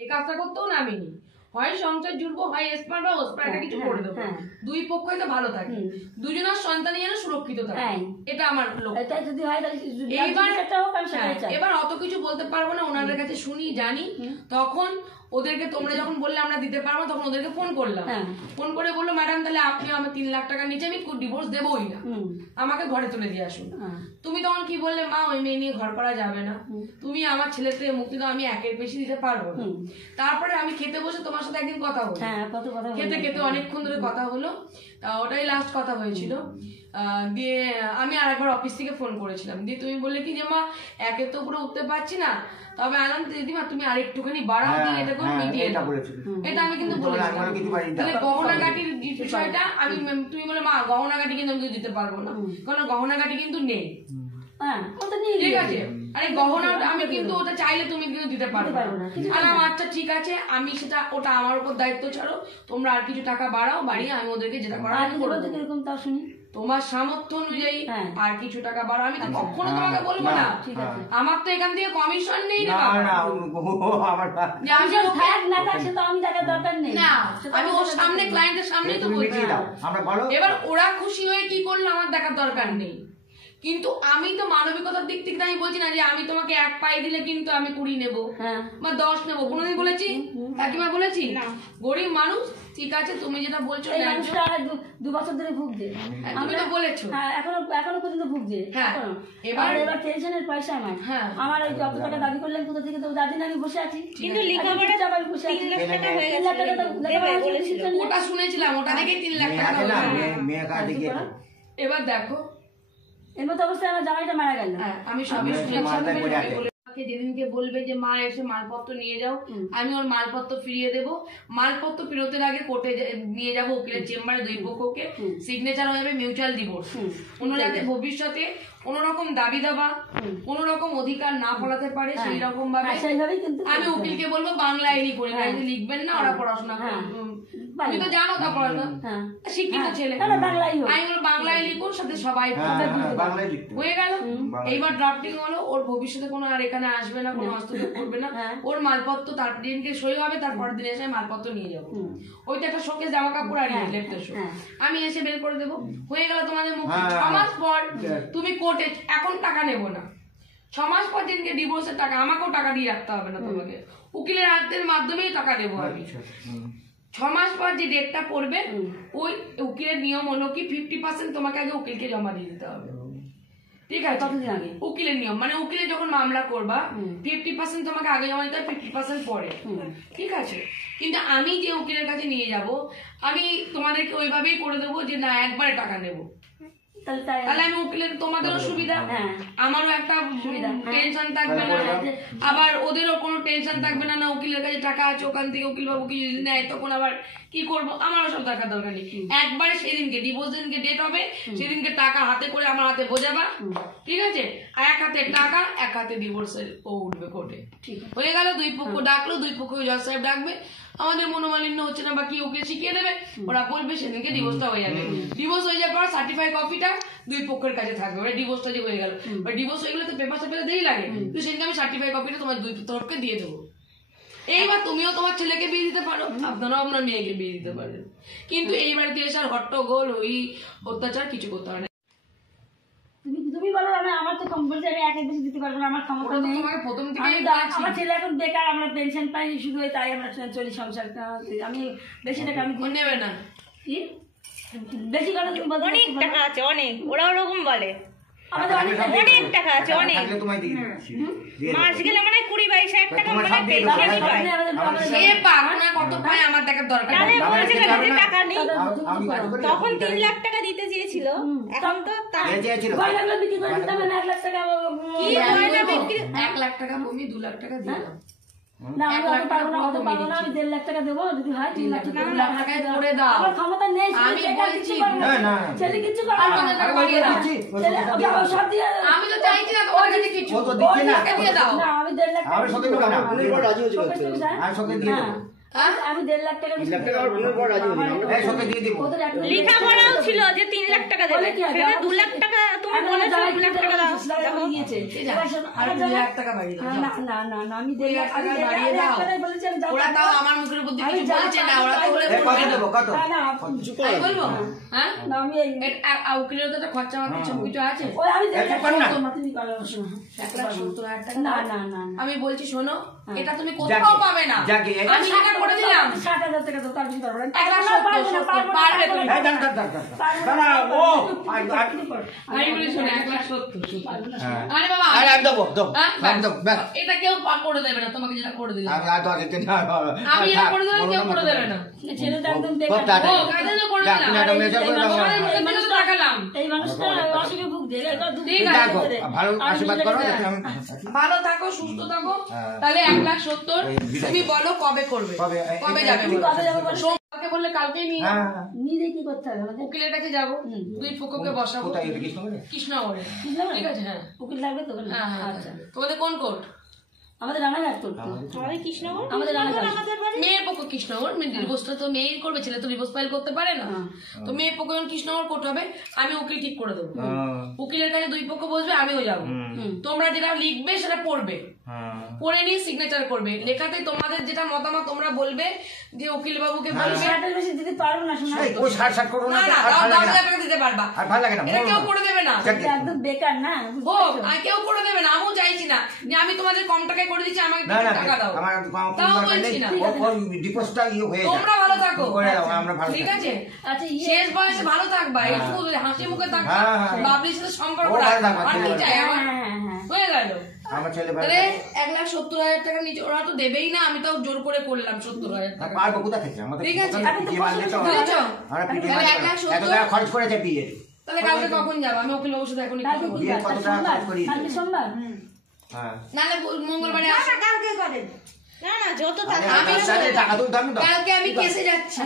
এই কাজটা করতেও নামিনি, হয় সংসার জুড়বো, হয় এসপার বা ওসপার, এটা কিছু করে দেবো, দুই পক্ষই তো ভালো থাকে, দুজনের সন্তানই যেন সুরক্ষিত থাকে, এটা আমার লক্ষ্য। এবার অত কিছু বলতে পারবো না, ওনাদের কাছে শুনি জানি। তখন ওদেরকে তোমরা যখন বললে আমরা দিতে পারবো, তখন ওদেরকে ফোন করলাম, ফোন করে বললো ম্যাডাম তাহলে আপনি আমার 3 লাখ টাকা নিচে আমি ডিভোর্স দেবোই না, আমাকে ঘরে তুলে দিয়ে আসুন। তুমি তখন কি বললে, মা ওই মেয়ে নিয়ে ঘর করা যাবে না, তুমি আমার ছেলেতে মুক্তি দাও, আমি 1-এর বেশি দিতে পারবো না। তারপরে আমি খেতে বসে তোমার সাথে একদিন কথা হলো, খেতে খেতে অনেকক্ষণ ধরে কথা হলো, ওটাই লাস্ট কথা হয়েছিল। দিয়ে আমি আরেকবার অফিস থেকে ফোন করেছিলাম, দিয়ে তুমি বললে কি যে মা 1-এ তো উপরে উঠতে পারছি না, তবে আলাম দিদিমা তুমি আরেকটুখানি বাড়াও দিয়ে এটা করে মিটিয়ে দাও, এটা আমি কিন্তু বলেছিলাম। তাহলে গহনাগাটির বিষয়টা আমি, তুমি বলে মা গহনাগাটি কিন্তু আমি দিতে পারবো না, কারণ গহনাগাটি কিন্তু নেই, ঠিক আছে, আরে গহনাটা আমি কিন্তু ওটা চাইলে তুমি কিন্তু দিতে পারবে না। আচ্ছা ঠিক আছে, আমি সেটা ওটা আমার উপর দায়িত্ব ছাড়ো, তোমরা আর কিছু টাকা বাড়াও, বাড়িয়ে আমি ওদেরকে যেটা করার তোমার সামর্থ্য অনুযায়ী আর কিছু টাকা বাড়ো, আমি তো কখনো তোমাকে বলবো না, আমার তো এখান থেকে কমিশন নেই না, আমি ওর সামনে ক্লায়েন্টের সামনেই তো বলছি। এবার ওরা খুশি হয়ে কি করলো আমার দেখার দরকার নেই, কিন্তু আমি তো মানবিকতার দিক থেকে আমি বলছি না যে আমি তোমাকে 1 পাই দিলে কিন্তু আমি 20 নেবো বা 10 নেবো, কোনোদিন বলেছি? কাকিমা বলেছি? গরিব মানুষ, ঠিক আছে তুমি যেটা বলছো 2 বছর ধরে ভুগছে, আমি তো বলেছো এখনো পর্যন্ত ভুগছে। এবার টেনশনের পয়সা আমার এই যত টাকা দাবি করলেন কোথা থেকে তো দাদি আমি বসে আছি, কিন্তু লেখাপড়া আমি বসে আছি, 3 লাখ টাকা হয়ে গেছে, ওটা শুনেছিলাম, ওটা দেখে 3 লাখ টাকা। এবার দেখো এর মতো অবস্থায় আমার জামাইটা মারা গেল, আমি সবই শুনেছি। যেদিনকে বলবে যে মা এসে মালপত্র নিয়ে যাও, আমি ওর মালপত্র ফিরিয়ে দেবো, মালপত্র ফেরতের আগে কোর্টে নিয়ে যাবো, উকিলের চেম্বারে 2 পক্ষকে সিগনেচার হয়ে যাবে, মিউচুয়াল ডিভোর্স, কোনো যাতে ভবিষ্যতে কোন রকম দাবি দাবা, কোন রকম অধিকার না ফলাতে পারে সেই রকম ভাবে আমি উকিলকে বলবো বাংলা আইনি করে লিখবেন না, ওরা পড়াশোনা তুমি তো জানো তা পড়াশোনা শিক্ষিত ছেলে, আমি বলবো বাংলায় লিখুন, সাথে সবাই হয়ে গেল। এইবার ড্রাফটিং হলো, ওর ভবিষ্যতে কোনো আর এখানে আসবে না, কোনো হস্তক্ষেপ করবে না, ওর মালপত্র তার দিনকে সই হবে, তারপরের দিন এসে মালপত্র নিয়ে যাবো, ওইটা একটা শোকেস জামা কাপড় আর লেফটের শো আমি এসে বের করে দেবো, হয়ে গেল তোমাদের মুক্তি। 6 মাস পর তুমি কোর্টে, এখন টাকা নেবো না, 6 মাস পর দিনকে ডিভোর্সের টাকা আমাকেও টাকা দিয়ে রাখতে হবে না তোমাকে, উকিলের হাতের মাধ্যমেই টাকা দেবো আমি। 6 মাস পর যে ডেটটা পড়বে, ওই উকিলের নিয়ম হলো কি 50% তোমাকে আগে উকিলকে জমা দিয়ে দিতে হবে, ঠিক আছে? উকিলের নিয়ম মানে উকিলে যখন মামলা করবা 50% তোমাকে আগে জমা দিতে হবে, 50% পরে, ঠিক আছে? কিন্তু আমি যে উকিলের কাছে নিয়ে যাব, আমি তোমাদেরকে ওইভাবেই করে দেবো যে না একবারে টাকা নেবো, তাহলে আমি উকিলের তোমাদেরও সুবিধা, আমারও একটা টেনশন থাকবে না, আবার ওদেরও কোনো টেনশন থাকবে না, না উকিলের কাছে টাকা আছে ওখান থেকে উকিল বাবু কি যদি নেয় তখন আবার কি করবো, আমারও সব টাকা দরকার নেই, একবারে সেদিনকে ডিভোর্স দিনকে ডেট হবে, সেদিনকে টাকা হাতে করে আমার হাতে বোঝাবা, ঠিক আছে? আর 1 হাতে টাকা 1 হাতে ডিভোর্সের ও উঠবে কোর্টে, হয়ে গেল। 2 পক্ষ ডাকলো, 2 পক্ষ জজ সাহেব ডাকবে, আমাদের মনোমালিন্য হচ্ছে না বা কি ওকে শিখিয়ে দেবে, ওরা বলবে, সেদিনকে ডিভোর্সটা হয়ে যাবে। ডিভোর্স হয়ে যাওয়ার পর সার্টিফাই কপিটা 2 পক্ষের কাছে থাকবে, ওরা ডিভোর্সটা যে হয়ে গেল, বা ডিভোর্স হয়ে গেলে তো পেপার পেতে দেরি লাগে, তো সেদিনকে আমি সার্টিফাই কপিটা তোমার 2 তরফকে দিয়ে দেবো। এইবার তুমিও তোমার ছেলেকে বিয়ে দিতে পারো, আপনারাও আপনার মেয়েকে বিয়ে দিতে পারেন, কিন্তু এই বাড়িতে এসে আর হট্টগোল ওই অত্যাচার কিছু করতে হয় না। তুমি বলো আমার তো কম্পালসারি আমি 1-এর বেশি দিতে পারবো না, আমার ক্ষমতা নেই, আমার ছেলে এখন বেকার, আমরা পেনশন পাই শুধু, তাই আমরা চলি সংসারটা, আমি বেশি টাকা আমি নেবে না, কি বেশি কথা তুমি বলতে, অনেক টাকা আছে, অনেক, ওরা ওরকম বলে অনেক টাকা আছে, অনেক মাস গেলে মানে 20-22 টাকা মানে পেনশনই পায়, সে পাবো না কত পায় আমার দেখার দরকার নেই, টাকা নেই, তখন 3 লাখ টাকা দিতে চেয়েছিল, এখন তো বিক্রি করে দিতাম 1 লাখ টাকা, কি গয়না বিক্রি 1 লাখ টাকা বমি 2 লাখ টাকা দিয়ে দাও না, আমি পারবো না, আমি 1.5 লাখ টাকা দেবো, যদি হয় 3 লাখ টাকায় করে দাও, আমার ক্ষমতা নেই, আমি বলছি ছেলে কিছু করে আমি তো চাইছি না তোমার কাছে কিছু দিয়ে দাও, আমি 1.5 লাখ টাকা রাজি হয়েছিল, আমি 1.5 লাখ টাকা লেখাপড়াও ছিল যে 3 লাখ টাকা দেবে, 2 লাখ টাকা তুমি বলেছো, 2 লাখ টাকা দাও, আর 2 লাখ টাকা বাড়িয়ে দাও, না না না আমি 1.5 লাখ টাকা বাড়িয়ে দাও, বলেছি আমি ওরা তাও আমার মুখের উপর দিয়ে কিছু বলছে না, ওরা তো বলে কত আমি বলবো হ্যাঁ উকিলের তো একটা খরচা আমার কিছু কিছু আছে। আমি বলছি শোনো, এটা তুমি কোথাও পাবে না, আমি টাকা করে দিলাম 60,000 টাকা তো তার বেশি পারবো না। পারবে তুমি। আমি বলি শোনো 1,70,000। আরে বাবা এটা কেউ করে দেবে না, তোমাকে যেটা করে দিলাম আমি এটা করে দিলাম, কেউ করে দেবে না। ছেলেটা একদম ভালো থাকো, সুস্থ থাকো। তাহলে 1,70,000 তুমি বলো কবে করবে, কবে যাবে? সোমবারকে বললে কালকেই নিয়ে নিজে কি করতে হবে? উকিলের কাছে যাবো, দুই পক্ষকে বসাবো কৃষ্ণনগরে। ঠিক আছে, হ্যাঁ উকিল লাগবে তো? হ্যাঁ হ্যাঁ। তোমাদের কোন কোর্ট? আমাদের রানাঘাট করতে, আমাদের কৃষ্ণনগর, আমাদের রানাঘাট। মেয়ের পক্ষ কৃষ্ণনগর, ডিভোর্সটা তো মেয়েই করবে, ছেলে তো ডিভোর্স ফাইল করতে পারে না। তো মেয়ের পক্ষ যখন কৃষ্ণনগর কোর্ট হবে, আমি উকিল ঠিক করে দেবো। উকিলের কাছে দুই পক্ষ বসবে, আমিও যাবো। তোমরা যেটা লিখবে সেটা পড়বে, পড়ে নিয়ে সিগনেচার করবে। লেখাতে তোমাদের যেটা মতামত তোমরা বলবে, যে উকিল বাবুকে বলবে দিতে পারবো না, না না 10,000 টাকা দিতে পারবা, এটা কেউ করে দেবে না, একদম বেকার না হোক কেউ করে দেবে না। আমিও চাইছি না যে আমি তোমাদের কম টাকায় করে দিচ্ছি, আমাকে টাকা দাও, তাও বলছি না। তোমরা ভালো থাকো, ঠিক আছে? শেষ বয়সে ভালো থাকবা, একটু হাসি মুখে থাকবা, বাবলির সাথে সম্পর্ক রাখবা, আর কি চাই আমার? হয়ে গেল। তাহলে 1,70,000 টাকা নিচে ওরা তো দেবেই না, আমি তো জোর করে করলাম 70,000 টাকা। ঠিক আছে, খরচ করেছে বিয়ে। তাহলে কালকে কখন যাবো? আমি উকিল বাবুর সাথে এখনই কথা বলবো। সোমবার নাহলে মঙ্গলবারে আসো। কালকে করেন না না যত কালকে আমি কেসে যাচ্ছি,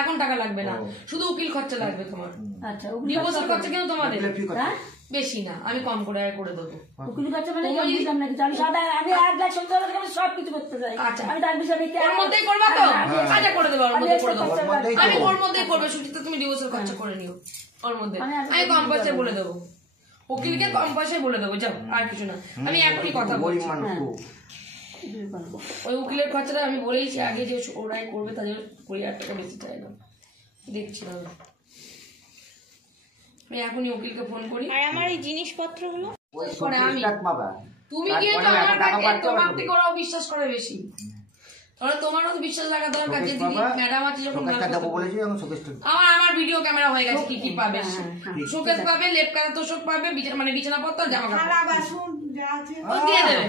এখন টাকা লাগবে না, শুধু উকিল খরচা লাগবে তোমার। আচ্ছা, ডিভোর্সের খরচা কেন তোমাদের বেশি না, আমি কম করে করে দেবো। উকিল খরচা মানে বুঝলাম না, আমি 1,70,000 টাকা সবকিছু করতে চাই, আমি তার বিষয়ে ওর মধ্যেই করবা তো? আচ্ছা করে দেবো, ওর মধ্যে করে দেবো, আমি ওর মধ্যেই করবে। সুচিতা তুমি ডিভোর্সের খরচা করে নিও ওর মধ্যে, আমি কম পয়সায় বলে দেবো, উকিলকে কম পয়সায় বলে দেবো। যাও, আর কিছু না, আমি এখনই কথা বলছি। ওই উকিলের খরচাটা আমি বলেইছি আগে, যে ওরাই করবে, তাদের 20,000 টাকা বেশি চাই না, দেখছি না। আমি এখনই উকিলকে ফোন করি। আর আমার এই জিনিসপত্রগুলো আমি তুমি গিয়ে তো আমার কাছে, তোমার থেকে ওরাও বিশ্বাস করে বেশি, তোমারও তো বিশ্বাস লাগা দরকার যে দিদি ম্যাডাম আছে যখন আমার ভিডিও ক্যামেরা হয়ে গেছে, কি কি পাবে? শোকেস পাবে, লেপ কাটা তোষক পাবে, মানে বিছানাপত্র, জামা কাপড় দিয়ে দেবে।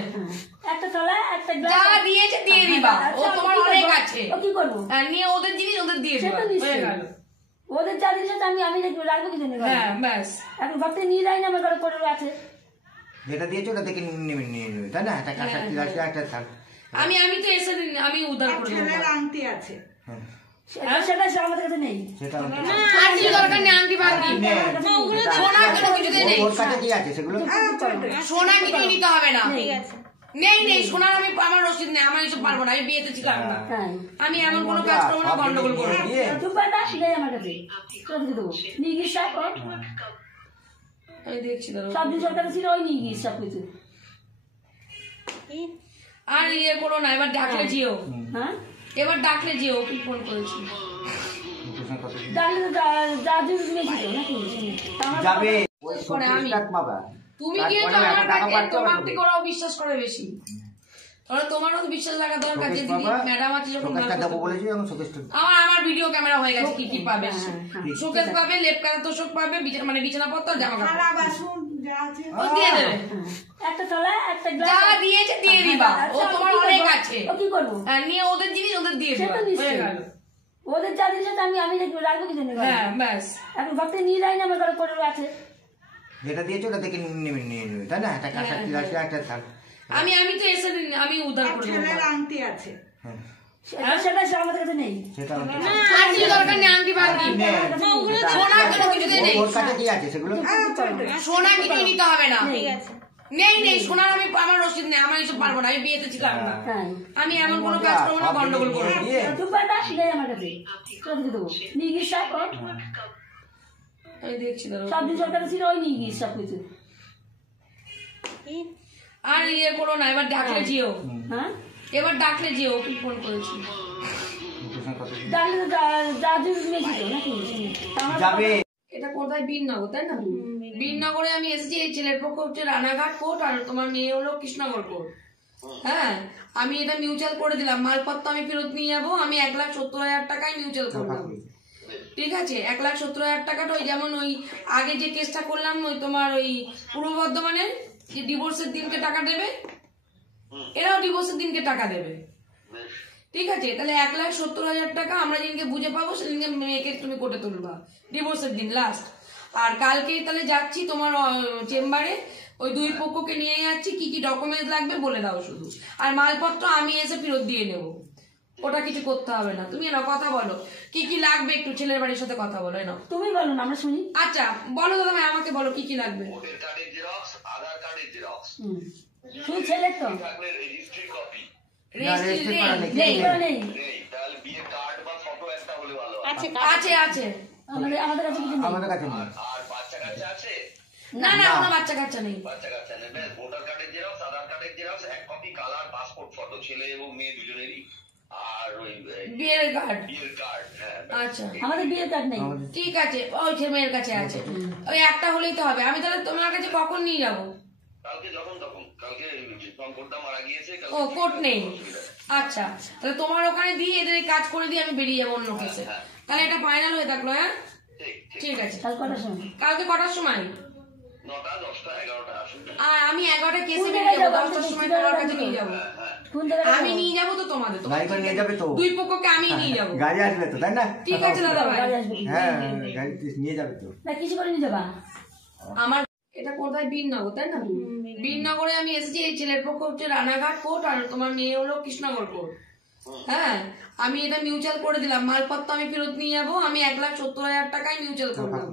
একটা তলা একটা যা দিয়েছে দিয়ে দিবা, ও তোমার অনেক আছে, কি করবো? নিয়ে ওদের জিনিস ওদের দিয়ে দিবা, হয়ে গেল। ওদের যা জিনিস আমি রাখবো কি জন্য? হ্যাঁ ব্যাস, এখন ভাবতে নিয়ে যাই না, আমার ঘরে পড়ে আছে, যেটা দিয়েছো ওটা থেকে নিয়ে নেবে, তাই না? একটা কাঁচা আছে, একটা থাক। আমি তো এসে আমি উদ্ধার করে দেবো। আংটি আছে, সেটা আমাদের কাছে নেই, সেটা দরকার নেই। আংটি বাংটি সোনা কোনো কিছুতে নেই, ওর কাছে কি আছে সেগুলো? সোনা কিছু নিতে হবে না, ঠিক আছে। নেই সোনার, আমি আমার রসিদ নেই, আমার এসব পারবো না, আমি বিয়েতে ছিলাম না, আমি এমন কোনো কাজ করবো না, গন্ডগোল করবো। আমার কাছে দেবো, নিয়ে গিয়ে সব আমি দেখছি সব দিন সরকার ছিল, ওই নিয়ে গিয়ে সব কিছু। আর ইয়ে করো না, এবার ডাকলে যেও, হ্যাঁ এবার ডাকলে যেও, কি ফোন করেছি যাবে। তুমি গিয়ে তো আমার কাছে, তোমার থেকে ওরাও বিশ্বাস করে বেশি, তোমারও তো বিশ্বাস লাগা দরকার যে দিদি ম্যাডাম আছে যখন আমার ভিডিও ক্যামেরা হয়ে গেছে, কি কি পাবে? শোকেস পাবে, লেপ কাটা তোষক পাবে, মানে বিছানাপত্র, জামা কাপড় দিয়ে দেবে। একটা তলা একটা যা দিয়েছে দিয়ে দিবা, ও তোমার অনেক আছে, কি করবো? নিয়ে ওদের জিনিস ওদের দিয়ে দিবা, হয়ে গেল। ওদের যা জিনিস আমি রাখবো কি জন্য? হ্যাঁ ব্যাস, এখন ভাবতে নিয়ে যাই না, আমার ঘরে পড়ে আছে, যেটা দিয়েছো ওটা থেকে নিয়ে নেবে, তাই না? একটা কাঁচা আছে, একটা থাক। আমি তো এসে আমি উদ্ধার করে দেবো। আংটি আছে, সেটা আমাদের কাছে নেই, সেটা দরকার নেই। আংটি বাংটি সোনা কোনো কিছুতে নেই, ওর কাছে কি আছে সেগুলো? সোনা কিছু নিতে হবে না, ঠিক আছে। নেই সোনার, আমি আমার রসিদ নেই, আমার এসব পারবো না, আমি বিয়েতে ছিলাম না, আমি এমন কোনো কাজ করবো না, গন্ডগোল করবো। আমার কাছে দেবো, নিয়ে গিয়ে সব আমি দেখছি সব দিন সরকার ছিল, ওই নিয়ে গিয়ে সব কিছু। আর ইয়ে করো না, এবার ডাকলে যেও, হ্যাঁ এবার ডাকলে যে ওকে ফোন করেছি ডাকলে তো দাদু মেয়েছিল নাকি যাবে। এটা কোথায় বীরনগর তাই না? বীরনগরে আমি এসেছি, এই ছেলের পক্ষ হচ্ছে রানাঘাট কোর্ট আর তোমার মেয়ে হলো কৃষ্ণনগর কোর্ট। হ্যাঁ, আমি এটা মিউচুয়াল করে দিলাম, মালপত্র আমি ফেরত নিয়ে যাবো। আমি 1,70,000 টাকায় মিউচুয়াল করলাম, ঠিক আছে? 1,70,000 টাকাটা ওই যেমন ওই আগে যে কেসটা করলাম ওই তোমার ওই পূর্ব বর্ধমানের যে ডিভোর্সের দিনকে টাকা দেবে, এরাও ডিভোর্সের দিনকে টাকা দেবে, ঠিক আছে? তাহলে 1,70,000 টাকা আমরা যেদিনকে বুঝে পাবো সেদিনকে মেয়েকে তুমি কোর্টে তুলবা ডিভোর্সের দিন লাস্ট। আর কালকেই তাহলে যাচ্ছি তোমার চেম্বারে, ওই দুই পক্ষকে নিয়ে যাচ্ছি, কি কি ডকুমেন্টস লাগবে বলে দাও শুধু। আর মালপত্র আমি এসে ফেরত দিয়ে নেব, ওটা কিছু করতে হবে না। তুমি না কথা বলো কি কি লাগবে, একটু ছেলের বাড়ির সাথে কথা বলো না। তুমি বলো না, আমরা শুনি। আচ্ছা বলো দাদা ভাই, আমাকে বলো কি কি লাগবে। ভোটার কার্ডের জেরক্স, আধার কার্ডের জেরক্স, শুধু ছেলের তো থাকলে রেজিস্ট্রি কপি রেজিস্ট্রি নেই নেই? নেই, তাহলে বিয়ের কার্ড বা ফটো একটা হলে ভালো হয়। আছে আছে আছে, আমাদের কাছে কিছু নেই। আমাদের কাছে নেই। আর বাচ্চা কাচ্চা আছে? না না কোনো বাচ্চা কাচ্চা নেই। বাচ্চা কাচ্চা নেবে। ভোটার কার্ডের জেরক্স, আধার কার্ডের জেরক্স, এক কপি কালার পাসপোর্ট ফটো ছেলে এবং মেয়ে দুজনেরই, আর ওই বিয়ের কার্ড। বিয়ের কার্ড। হ্যাঁ, আচ্ছা আমাদের বিয়ের কার্ড নেই। ঠিক আছে, ওই মেয়ের কাছে আছে, ওই একটা হলেই তো হবে। আমি তাহলে তোমার কাছে কখন নিয়ে যাবো? কালকে যখন তখন। কালকে শঙ্করদা মারা গিয়েছে, ও কোর্ট নেই, আচ্ছা তাহলে তোমার ওখানে দিয়ে এদের এই কাজ করে দিয়ে আমি বেরিয়ে যাবো অন্য কেসে। তাহলে এটা ফাইনাল হয়ে থাকলো। হ্যাঁ ঠিক আছে। কাল কটার সময়? কালকে কটার সময়? 9টা, 10টা, 11টা আসুন। আর আমি 11টা কেসে বেরিয়ে যাবো, 10টার সময় তোমার কাছে নিয়ে যাবো। কোন জায়গায়? আমি নিয়ে যাবো তো তোমাদের, গাড়ি করে নিয়ে যাবে তো? দুই পক্ষকে আমি নিয়ে যাবো। গাড়ি আসবে তো তাই না? ঠিক আছে দাদা ভাই। গাড়ি আসবে? হ্যাঁ গাড়ি নিয়ে যাবে তো। না কিছু করে নিয়ে যাবা? আমার এটা কোথায় বীরনগর তাই না? বীরনগরে আমি এসেছি, এই ছেলের পক্ষ হচ্ছে রানাঘাট কোর্ট আর তোমার মেয়ে হলো কৃষ্ণনগর কোর্ট। হ্যাঁ, আমি এটা মিউচুয়াল করে দিলাম, মালপত্র আমি ফেরত নিয়ে যাবো। আমি 1,70,000 টাকায় মিউচুয়াল করলাম,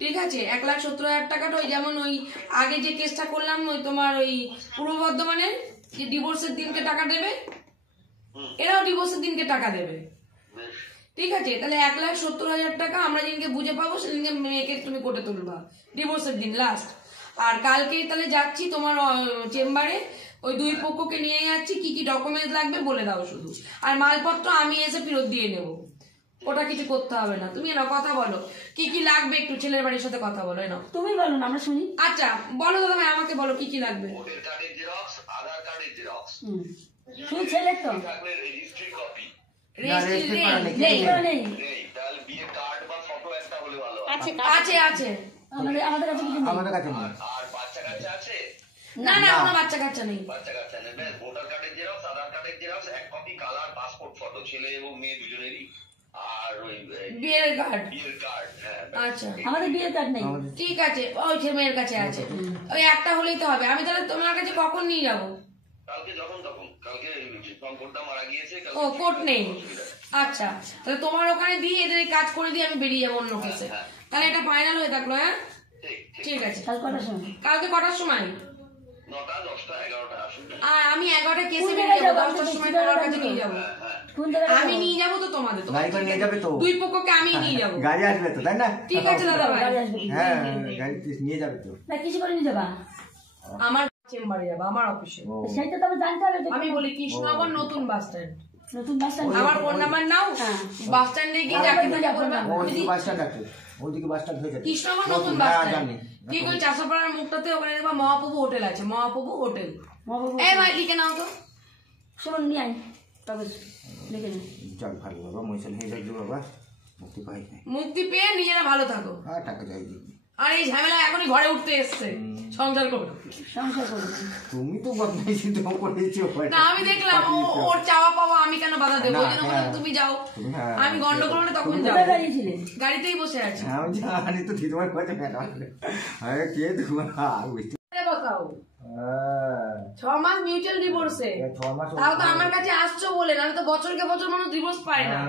ঠিক আছে? 1,70,000 টাকাটা ওই যেমন ওই আগে যে কেসটা করলাম ওই তোমার ওই পূর্ব বর্ধমানের যে ডিভোর্সের দিনকে টাকা দেবে, এরাও ডিভোর্সের দিনকে টাকা দেবে, ঠিক আছে? তাহলে 1,70,000 টাকা আমরা যেদিনকে বুঝে পাবো সেদিনকে মেয়েকে তুমি কোর্টে তুলবা ডিভোর্সের দিন লাস্ট। আর কালকেই তাহলে যাচ্ছি তোমার চেম্বারে, ওই দুই পক্ষকে নিয়ে যাচ্ছি, কি কি ডকুমেন্টস লাগবে বলে দাও শুধু। আর মালপত্র আমি এসে ফেরত দিয়ে নেব, ওটা কিছু করতে হবে না। তুমি না কথা বলো কি কি লাগবে, একটু ছেলের বাড়ির সাথে কথা বলো না। তুমি বলো না, আমরা শুনি। আচ্ছা বলো দাদা ভাই, আমাকে বলো কি কি লাগবে। ভোটার কার্ডের জেরক্স, আধার কার্ডের জেরক্স, শুধু ছেলের তো থাকলে রেজিস্ট্রি কপি রেজিস্ট্রি নেই। নেই, তাহলে বিয়ের কার্ড বা ফটো একটা হলে ভালো হয়। আছে আছে আছে, আমাদের কাছে কিছু নেই। আমাদের কাছে নেই। আর বাচ্চা কাচ্চা আছে? না না কোনো বাচ্চা কাচ্চা নেই। বাচ্চা কাচ্চা নেবে। ভোটার কার্ডের জেরক্স, আধার কার্ডের জেরক্স, এক কপি কালার পাসপোর্ট ফটো ছেলে এবং মেয়ে দুজনেরই, আর ওই বিয়ের কার্ড। বিয়ের কার্ড। হ্যাঁ, আচ্ছা আমাদের বিয়ের কার্ড নেই। ঠিক আছে, ওই মেয়ের কাছে আছে, ওই একটা হলেই তো হবে। আমি তাহলে তোমার কাছে কখন নিয়ে যাবো? কালকে যখন তখন। কালকে শঙ্করদা মারা গিয়েছে, ও কোর্ট নেই, আচ্ছা তাহলে তোমার ওখানে দিয়ে এদের এই কাজ করে দিয়ে আমি বেরিয়ে যাবো অন্য কেসে। তাহলে এটা ফাইনাল হয়ে থাকলো। হ্যাঁ ঠিক আছে। কাল কটার সময়? কালকে কটার সময়? 9টা, 10টা, 11টা আসুন। আর আমি 11টা কেসে বেরিয়ে যাবো, 10টার সময় তোমার কাছে নিয়ে যাবো। কোন জায়গায়? আমি নিয়ে যাবো তো তোমাদের, গাড়ি করে নিয়ে যাবে তো? দুই পক্ষকে আমি নিয়ে যাবো। গাড়ি আসবে তো তাই না? ঠিক আছে দাদা ভাই। গাড়ি আসবে? হ্যাঁ গাড়ি নিয়ে যাবে তো। না কিছু করে নিয়ে যাবা? আমার চেম্বারে যাবো, আমার অফিসে। ও সেটা তো আমার জানতে হবে। আমি বলি কৃষ্ণনগর নতুন বাস স্ট্যান্ড। নতুন বাস স্ট্যান্ড। আমার ফোন নাম্বার নাও, বাস স্ট্যান্ডে গিয়ে যাকে তাকে বলবা। ওইদিকে বাস স্ট্যান্ড আছে, ওইদিকে বাস স্ট্যান্ড হয়েছে। কৃষ্ণনগর নতুন বাস হ্যাঁ, স্ট্যান্ড, জানি। ঠিক ওই চাষাপাড়ার মুখটাতে ওখানে দেখবা মহাপ্রভু হোটেল আছে, মহাপ্রভু হোটেল। এই ভাই লিখে নাও তো। শুনুন নিয়ে আই কাগজ লিখে নিন। চল ভালো বাবা, মহিষাল হয়ে যাচ্ছে বাবা, মুক্তি পাই নাই। মুক্তি পেয়ে নিজেরা ভালো থাকো। আর টাকা চাই দিবি। আর এই ঝামেলা এখনই ঘরে উঠতে এসছে, সংসার করো। সংসার করুন। তুমি তো বদমাইশি তো করেছো। না আমি দেখলাম ওর চাওয়া পাওয়া আমি কেন বাধা দেবো, ওই জন্য বললাম তুমি যাও। হ্যাঁ। আমি গন্ডগোল হলে তখন যাও। কোথায় দাঁড়িয়েছিলেন? গাড়িতেই বসে আছি। আমি জানি তো ঠিক তোমার কথা কেন আরে কে তোমার বুঝতে বসাও। হ্যাঁ 6 মাস মিউচুয়াল ডিভোর্সে, 6 মাস তাও তো আমার কাছে আসছো বলে, না তো বছরকে বছর মানুষ ডিভোর্স পায় না।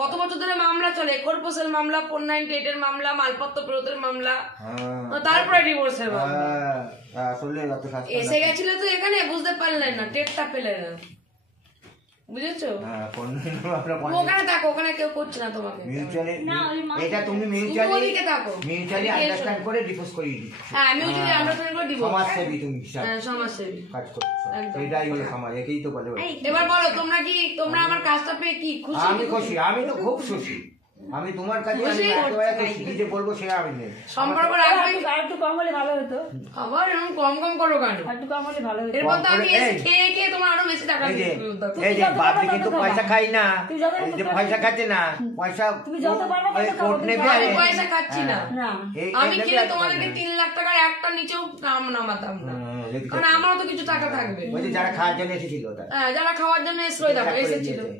কত বছর ধরে মামলা চলে, কর্পোরেশন মামলা, 498 এর মামলা, মালপত্র ফেরতের মামলা, তারপরে ডিভোর্সের মামলা। আসলে এত এসে গেছিলে তো এখানে, বুঝতে পারলেন না, টেটটা পেলে না। বুঝেছো? হ্যাঁ, ফোন আমরা তুমি ওখানে থাকো, ওখানে কেউ করছে না তোমাকে। মিউচুয়ালি না, ওই মা- এটা তুমি তুমি মিউচুয়ালি ওদিকে থাকো। আন্ডারস্ট্যান্ড করে ডিভোর্স করিয়ে দিচ্ছ। হ্যাঁ, মিউচুয়ালি আন্ডারস্ট্যান্ড করে দিব। সমাজসেবী তুমি হিসাব হ্যাঁ, সমাজসেবী। কাজ করছো, একদম। এটাই হলো সমাজ, একেই তো বলে। এবার বলো তোমরা আমার কাজটা পেয়ে কি খুশি? আমি খুশি, আমি তো খুব খুশি। আমি তোমার কাছে আমি একেবারে খুশি, কি যে বলবো সেটা আমি নেই। সম্পর্ক রাখবে। আর একটু কম হলে ভালো হতো, আবার এরকম কম কম করো কেন? আর একটু কম হলে ভালো হতো। এরপর তো আমি কম করে- এসে খেয়ে খেয়ে তোমার আরো বেশি টাকা এই যে দিতে এই যে বাপি কিন্তু পয়সা খাই না, তুই যত এই যে পয়সা খাচ্ছে না, পয়সা তুমি যত পারবে তত খাও, কোর্ট তুমি নেবে। আমি পয়সা খাচ্ছি না। না আমি খেলে তোমাদেরকে 3 লাখ টাকার একটা নিচেও নামাতাম না, কারণ আমারও তো কিছু টাকা থাকবে। ওই যে যারা খাওয়ার জন্য এসেছিল তারা হ্যাঁ, যারা খাওয়ার জন্য এসেছিল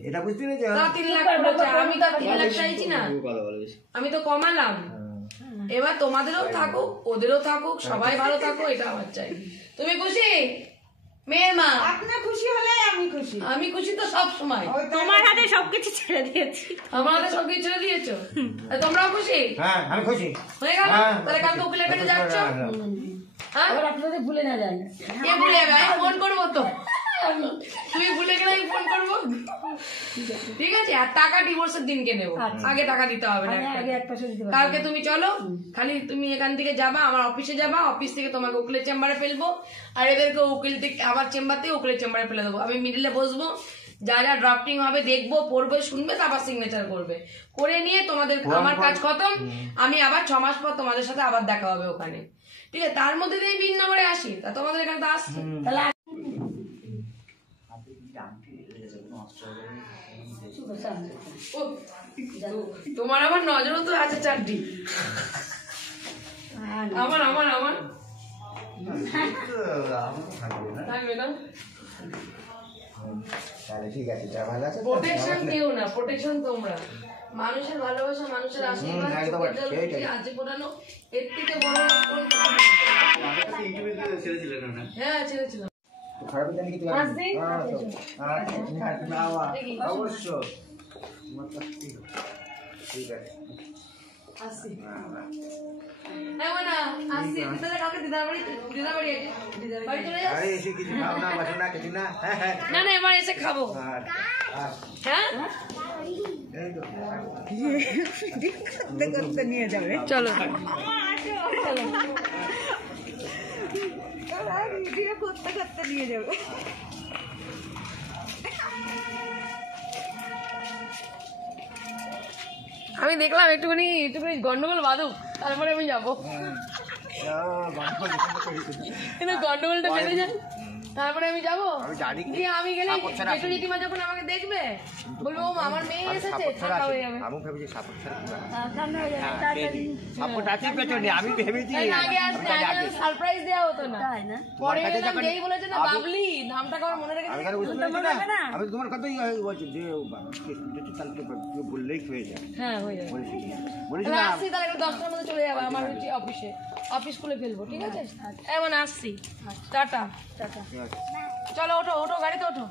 এটা বুঝতে পেরেছো? তারা 3 লাখ করেছে, আমি তো 3 লাখ চাইছি না, আমি তো কমালাম। এবার তোমাদেরও থাকুক, ওদেরও থাকুক, সবাই ভালো থাকুক, এটা আমার চাই। তুমি খুশি মেয়ের মা? আপনার খুশি হলে আমি খুশি। আমি খুশি তো সব সময়। তোমার হাতে সবকিছু ছেড়ে দিয়েছি। আমার হাতে সবকিছু ছেড়ে দিয়েছো, আর তোমরাও খুশি হ্যাঁ, আমি খুশি। হয়ে গেল? হ্যাঁ। তাহলে কালকে উকিলের কাছে যাচ্ছ? হ্যাঁ, আবার আপনাদের ভুলে না যায়। কে ভুলে যাবে? আমি ফোন করবো তো। তুমি ভুলে গেলে আমি ফোন করবো, ঠিক আছে? আর টাকা ডিভোর্সের দিনকে নেবো, আগে টাকা দিতে হবে না। আগে এক পাশে দিতে পারবো। কালকে তুমি চলো, খালি তুমি এখান থেকে যাবা, আমার অফিসে যাবা, অফিস থেকে তোমাকে উকিলের চেম্বারে ফেলবো, আর এদেরকে উকিল থেকে আমার চেম্বার থেকে উকিলের চেম্বারে ফেলে দেবো। আমি মিডিলে বসবো, যা যা ড্রাফটিং হবে দেখবো, পড়বে, শুনবে, তারপর সিগনেচার করবে, করে নিয়ে তোমাদের আমার কাজ খতম। আমি আবার 6 মাস পর তোমাদের সাথে আবার দেখা হবে ওখানে, ঠিক আছে? তার মধ্যে দিয়ে বিন নম্বরে আসি, তা তোমাদের এখানে তো আসছে। তাহলে ও, তোমার আমার নজরও তো আছে 4টি। আমার আমার আমার থাকবে না। তাহলে ঠিক আছে, যা ভালো আছে। প্রোটেকশন কেউ না, প্রোটেকশন তোমরা। মানুষের ভালোবাসা, মানুষের আশীর্বাদ, একদম চোখের জল সেইটাই। দিয়ে আজে ফোটানো, এর থেকে বড় কোন কিছু নেই। হ্যাঁ, ছেড়েছিলাম। খারাপ জানি কি তুমি? আসছি? অবশ্য ঠিক আছে। আসছি। হ্যাঁ না, আসছি। তাহলে কালকে দিদার বাড়ি বাড়ি চলে যাস? আরে এসে কিছু খাও না, বাসো না, কিছু না। হ্যাঁ হ্যাঁ না না, এবার এসে খাবো। হ্যাঁ, চলো। করতে করতে নিয়ে যাবে। আমি দেখলাম একটুখানি গন্ডগোল বাঁধুক, তারপরে আমি যাবো। কিন্তু গন্ডগোলটা বেঁধে যায়, তারপরে আমি যাবো। দিয়ে আমি গেলে জেঠু জেঠিমা যখন আমাকে দেখবে, বলবো ও আমার মেয়ে এসেছে, ফাঁকা হয়ে যাবে। আমি ভেবেছি সাপোর্ট ছাড়া সামনে হয়ে যাবে, তাড়াতাড়ি। সাপোর্ট আছে পেছনে, আমি ভেবেছি তাই না, আগে আসতে সারপ্রাইজ দেওয়া হতো না। তাই না? পরে এলাম, যেই বলেছে না বাবলি, নামটা আমার মনে রেখেছে। আমি কেন বুঝতে পেরেছি না? আমি তোমার কথাই বলছি যে তাহলে বললেই হয়ে যায়। হ্যাঁ, হয়ে যাবে। বলেছি তাহলে না? আসছি, তাহলে 10টার মধ্যে চলে যাবে আমার হচ্ছে অফিসে, অফিস খুলে ফেলবো, ঠিক আছে? এমন আসছি, টাটা। টাটা। চলো, ওঠো ওঠো, গাড়িতে ওঠো।